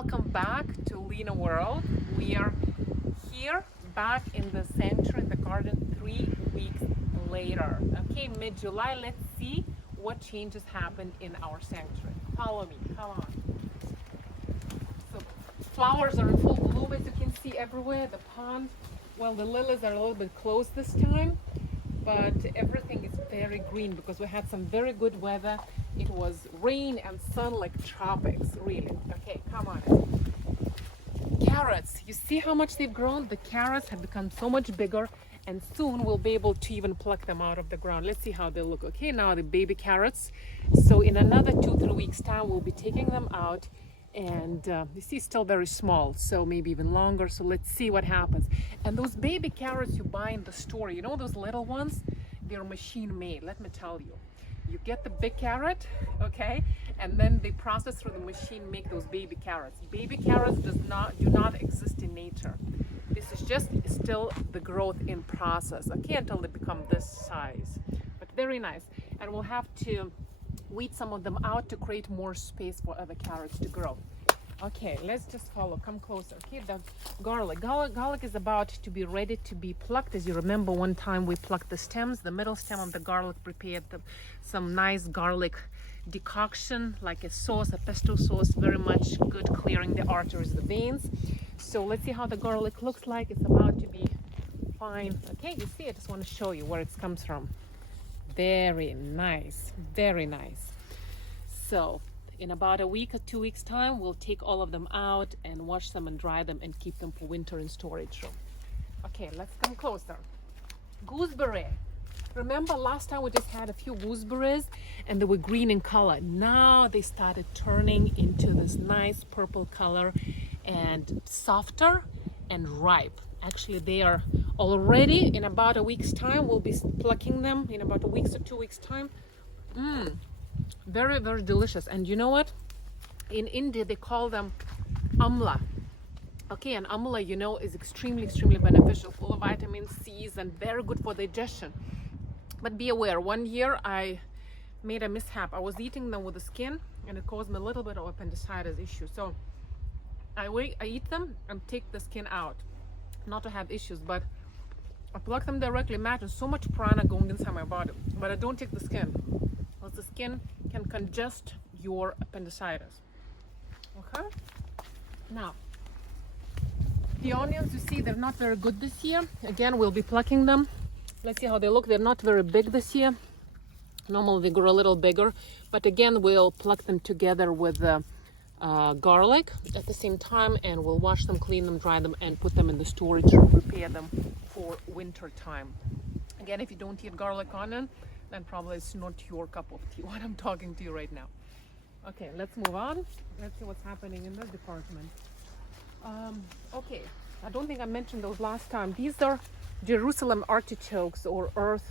welcome back to Lina World. We are here back in the sanctuary, in the garden, 3 weeks later. Okay, mid-July, let's see what changes happened in our sanctuary. Follow me, come on. So flowers are in full bloom, as you can see everywhere. The pond, well, the lilies are a little bit closed this time, but everything is very green because we had some very good weather. It was rain and sun like tropics, really. Okay, come on. Carrots, you see how much they've grown? The carrots have become so much bigger, and soon we'll be able to even pluck them out of the ground. Let's see how they look. Okay, now the baby carrots. So in another 2-3 weeks time, we'll be taking them out, and you see still very small, so maybe even longer. So let's see what happens. And those baby carrots you buy in the store, you know those little ones, they're machine made, let me tell you. You get the big carrot, okay, and then they process through the machine, make those baby carrots. Baby carrots do not exist in nature. This is just still the growth in process, okay, until they become this size. But very nice. And we'll have to weed some of them out to create more space for other carrots to grow. Okay, let's just follow. Come closer. Okay, the garlic. Garlic is about to be ready to be plucked. As you remember, one time we plucked the stems, the middle stem of the garlic, prepared some nice garlic decoction, like a sauce, a pesto sauce, very much good, clearing the arteries, the veins. So let's see how the garlic looks like. It's about to be fine. Okay, you see, I just want to show you where it comes from. Very nice, very nice. So in about a week or 2 weeks time, we'll take all of them out and wash them and dry them and keep them for winter in storage room. Okay, let's come closer. Gooseberry. Remember last time we just had a few gooseberries and they were green in color. Now they started turning into this nice purple color and softer and ripe. Actually, they are already in about a week's time. We'll be plucking them in about a week or 2 weeks time. Very, very delicious. And you know what? In India, they call them amla. Okay, and amla, you know, is extremely, extremely beneficial, full of vitamin C's and very good for digestion. But be aware, one year I made a mishap. I was eating them with the skin and it caused me a little bit of appendicitis issue. So I eat them and take the skin out, not to have issues, but I pluck them directly. Imagine so much prana going inside my body, but I don't take the skin. Because the skin can congest your appendicitis. Okay? Now, the onions, you see, they're not very good this year. Again, we'll be plucking them. Let's see how they look. They're not very big this year. Normally they grow a little bigger. But again, we'll pluck them together with the garlic at the same time, and we'll wash them, clean them, dry them, and put them in the storage room, prepare them for winter time. Again, if you don't eat garlic onion, then probably it's not your cup of tea, what I'm talking to you right now. Okay, let's move on. Let's see what's happening in this department. Okay, I don't think I mentioned those last time. These are Jerusalem artichokes, or earth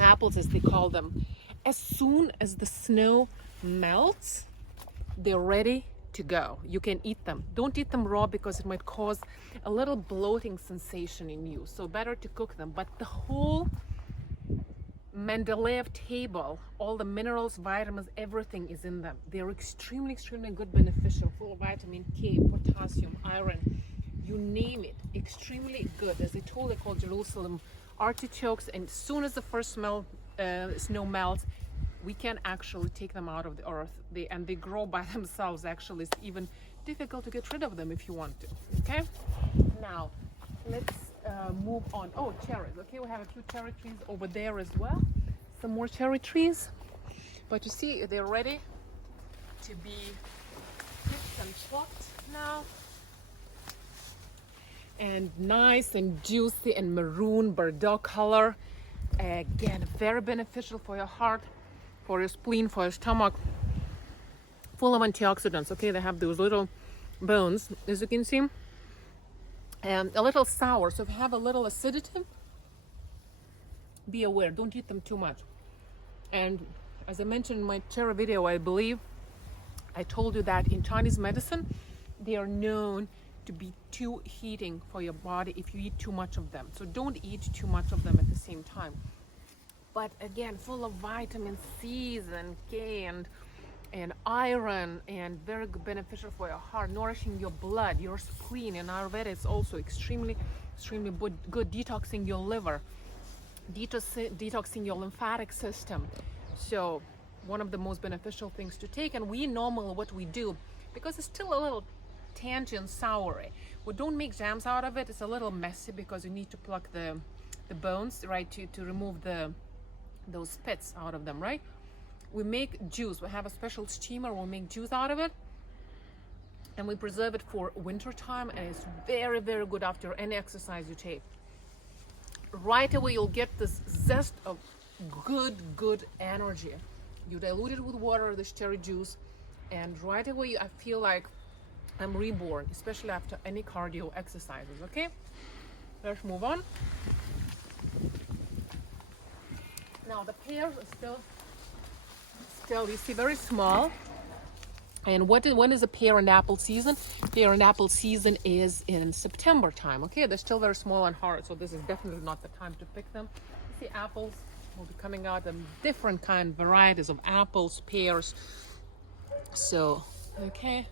apples as they call them. As soon as the snow melts, they're ready to go. You can eat them. Don't eat them raw because it might cause a little bloating sensation in you. So better to cook them. But the whole Mendeleev table, all the minerals, vitamins, everything is in them. They're extremely, extremely good, beneficial, full of vitamin K, potassium, iron, you name it. Extremely good. As I told, they're called Jerusalem artichokes, and as soon as the first snow melts, we can actually take them out of the earth. They grow by themselves. Actually, it's even difficult to get rid of them if you want to. Okay, now let's move on. Oh, cherries. Okay, we have a few cherry trees over there as well. Some more cherry trees. But you see, they're ready to be picked and plucked now. And nice and juicy and maroon Bordeaux color. Again, very beneficial for your heart, for your spleen, for your stomach. Full of antioxidants. Okay, they have those little bones, as you can see. And a little sour, so if you have a little acidity, be aware, don't eat them too much. And as I mentioned in my cherry video, I believe I told you that in Chinese medicine, they are known to be too heating for your body if you eat too much of them. So don't eat too much of them at the same time. But again, full of vitamin C's and K and and iron, and very beneficial for your heart, nourishing your blood, your spleen. In Ayurveda, it's also extremely good, detoxing your liver, detoxing your lymphatic system. So one of the most beneficial things to take. And we normally, what we do, because it's still a little tangy and soury, we don't make jams out of it. It's a little messy because you need to pluck the bones, right, to remove those pits out of them, right? We make juice. We have a special steamer. We'll make juice out of it, and we preserve it for winter time, and it's very, very good after any exercise you take. Right away you'll get this zest of good energy. You dilute it with water, this cherry juice, and right away I feel like I'm reborn, especially after any cardio exercises. Okay, let's move on. Now the pears are still you see very small. And when is the pear and apple season? Pear and apple season is in September time. Okay, they're still very small and hard, so this is definitely not the time to pick them. You see, apples will be coming out in different varieties of apples, pears. So, okay,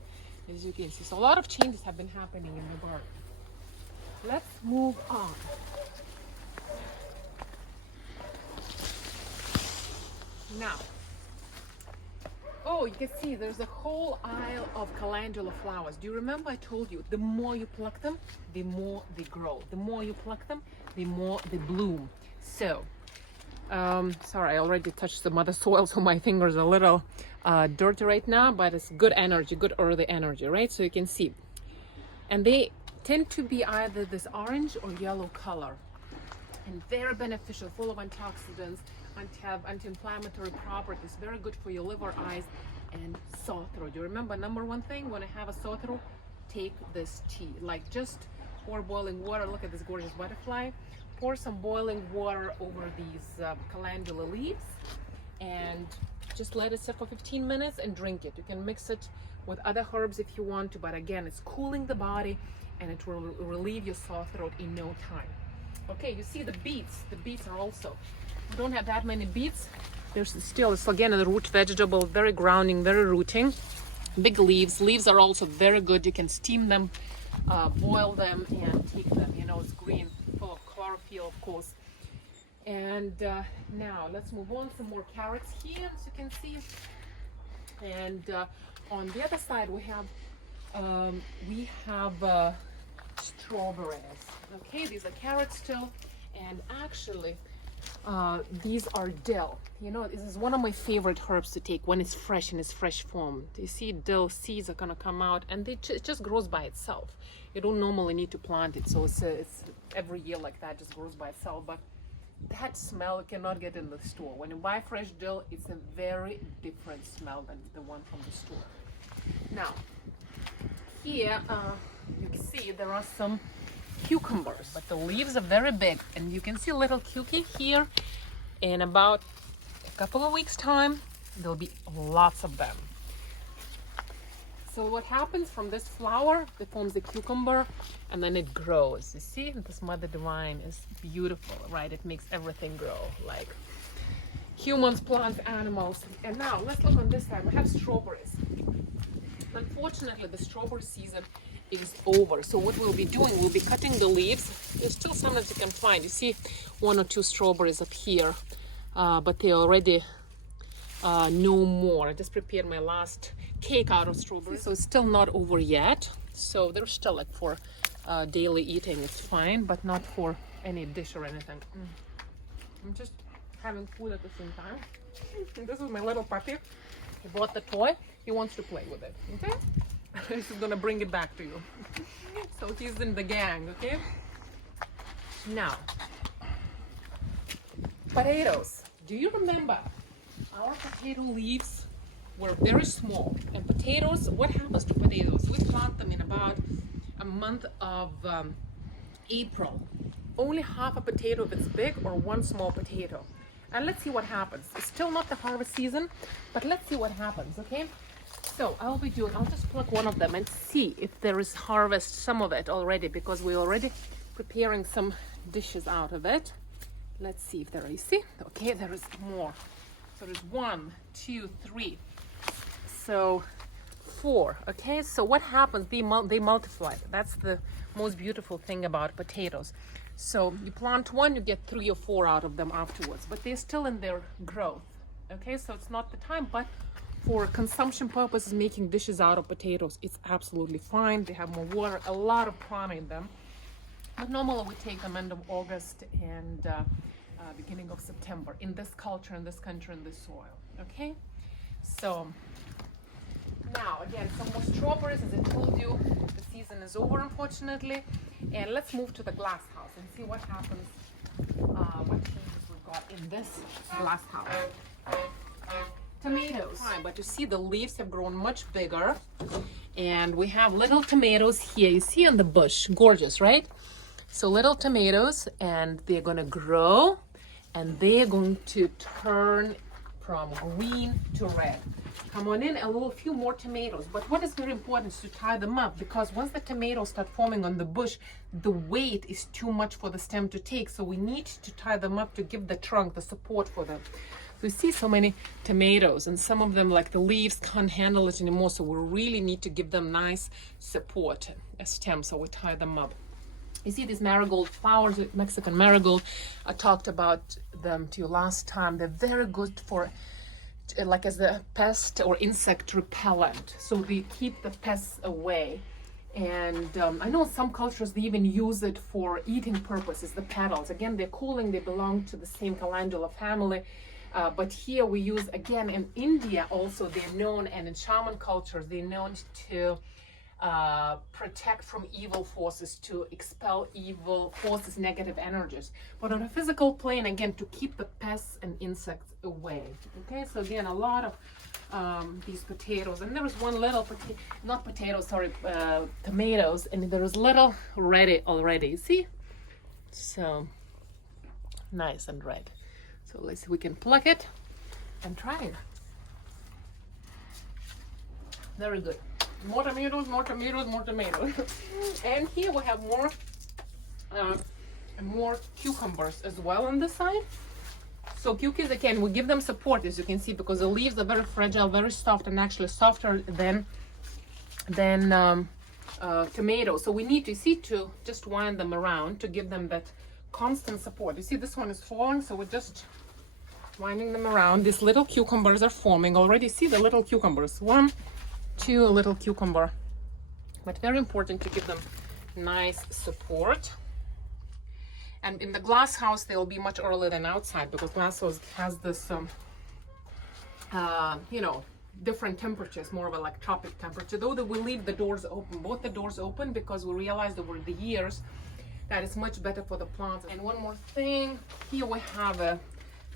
as you can see, so a lot of changes have been happening in the garden. Let's move on. Now, oh, you can see there's a whole aisle of calendula flowers. Do you remember I told you, the more you pluck them, the more they grow. The more you pluck them, the more they bloom. So, sorry, I already touched some other soil, so my fingers are a little dirty right now, but it's good energy, good early energy, right? So you can see. And they tend to be either this orange or yellow color, and very beneficial, full of antioxidants, have anti-inflammatory properties, very good for your liver, eyes, and sore throat. You remember, number one thing, when I have a sore throat, take this tea. Like, just pour boiling water. Look at this gorgeous butterfly. Pour some boiling water over these calendula leaves, and just let it sit for 15 minutes and drink it. You can mix it with other herbs if you want to, but again, it's cooling the body, and it will relieve your sore throat in no time. Okay, you see the beets. The beets are also, we don't have that many beets. There's still, it's again a root vegetable, very grounding, very rooting. Big leaves. Leaves are also very good. You can steam them, boil them, and take them. You know, it's green, full of chlorophyll, of course. And now let's move on. Some more carrots here, as you can see. And on the other side we have strawberries. Okay, these are carrots still, and actually these are dill. You know, this is one of my favorite herbs to take when it's fresh in its fresh form. You see, dill seeds are gonna come out, and it just grows by itself. You don't normally need to plant it, so it's every year like that, just grows by itself. But that smell you cannot get in the store. When you buy fresh dill, it's a very different smell than the one from the store. Now, here you can see there are some cucumbers, but the leaves are very big, and you can see little cutie here. In about a couple of weeks time, there'll be lots of them. So what happens from this flower, it forms a cucumber, and then it grows. You see, this Mother Divine is beautiful, right? It makes everything grow, like humans, plants, animals. And now let's look on this side. We have strawberries. Unfortunately, the strawberry season is over. So what we'll be doing, we'll be cutting the leaves. There's still some that you can find. You see one or two strawberries up here, but they already no more. I just prepared my last cake out of strawberries, so it's still not over yet. So they're still like for daily eating, it's fine, but not for any dish or anything. I'm just having food at the same time. And this is my little puppy. He bought the toy. He wants to play with it. Okay? He's gonna bring it back to you. So he's in the gang. Okay? Now, potatoes. Do you remember our potato leaves were very small? And potatoes, what happens to potatoes? We plant them in about a month of April. Only half a potato if it's big, or one small potato. And let's see what happens. It's still not the harvest season, but let's see what happens, okay? So I'll just pluck one of them and see if there is harvest, some of it already, because we're already preparing some dishes out of it. Let's see if there is, see? Okay, there is more. So there's 1, 2, 3, So 4. Okay, so what happens? They multiply. That's the most beautiful thing about potatoes. So you plant one, you get 3 or 4 out of them afterwards, but they're still in their growth. Okay, so it's not the time, but for consumption purposes, making dishes out of potatoes, it's absolutely fine. They have more water, a lot of prana in them. But normally we take them end of August and beginning of September in this culture, in this country, in this soil. Okay, so now again, some more strawberries. As I told you, the season is over, unfortunately. And let's move to the glass house and see what happens, what changes we've got in this glass house. Tomatoes. Fine, but you see the leaves have grown much bigger, and we have little tomatoes here. You see on the bush, gorgeous, right? So little tomatoes, and they're gonna grow, and they're going to turn from green to red. Come on in, a few more tomatoes. But what is very important is to tie them up, because once the tomatoes start forming on the bush, the weight is too much for the stem to take. So we need to tie them up to give the trunk the support for them. We see so many tomatoes, and some of them, like the leaves, can't handle it anymore. So we really need to give them nice support, a stem. So we tie them up. You see these marigold flowers, Mexican marigold. I talked about them to you last time. They're very good for, like, as a pest or insect repellent. So they keep the pests away. And I know some cultures, they even use it for eating purposes, the petals. Again, they're cooling, they belong to the same calendula family. But here we use, again, in India also, they're known, and in shaman cultures, they're known to protect from evil forces, to expel evil forces, negative energies. But on a physical plane, again, to keep the pests and insects away. Okay, so again, a lot of these potatoes, and there was one little tomatoes, and there was little ready already. You see? So nice and red. So let's see if we can pluck it and try it. Very good. More tomatoes, more tomatoes, more tomatoes. And here we have more cucumbers as well on this side. So cucumbers, again, we give them support, as you can see, because the leaves are very fragile, very soft, and actually softer than tomatoes. So we need to just wind them around to give them that constant support. You see, this one is falling, so we're just winding them around. These little cucumbers are forming already. See the little cucumbers, 1, 2 little cucumber. But very important to give them nice support. And in the glass house, they'll be much earlier than outside, because glass house has this different temperatures, more of a like tropic temperature. Though that we leave the doors open, both the doors open, because we realized over the years that it's much better for the plants. And one more thing, here we have a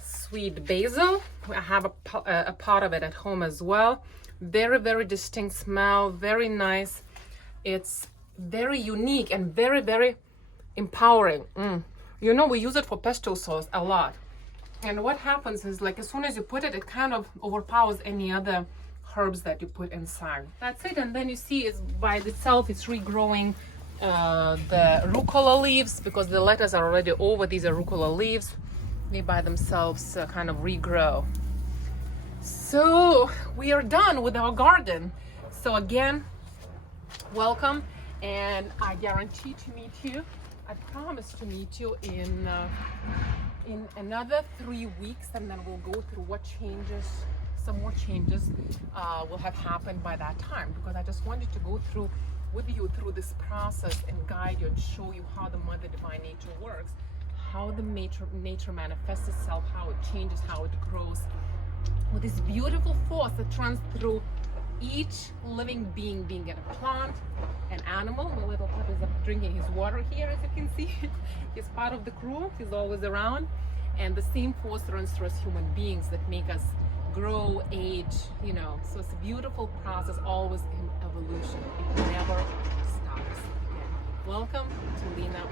sweet basil. I have a pot of it at home as well. Very, very distinct smell, very nice. It's very unique and very, very empowering. You know, we use it for pesto sauce a lot. And what happens is, like, as soon as you put it, it kind of overpowers any other herbs that you put inside. That's it. And then you see it's by itself, it's regrowing the rucola leaves, because the lettuce are already over. These are rucola leaves. They by themselves kind of regrow. So we are done with our garden. So again, welcome, and I guarantee to meet you. I promise to meet you in another 3 weeks, and then we'll go through what changes, some more changes will have happened by that time, because I just wanted to go through with you through this process and guide you and show you how the Mother Divine Nature works, how the nature manifests itself, how it changes, how it grows, with this beautiful force that runs through each living being it a plant, an animal. My little pup is up drinking his water here, as you can see. He's part of the crew, he's always around. And the same force runs through us human beings that make us grow, age, you know. So it's a beautiful process, always in evolution. It never stops. Again, welcome to Lina.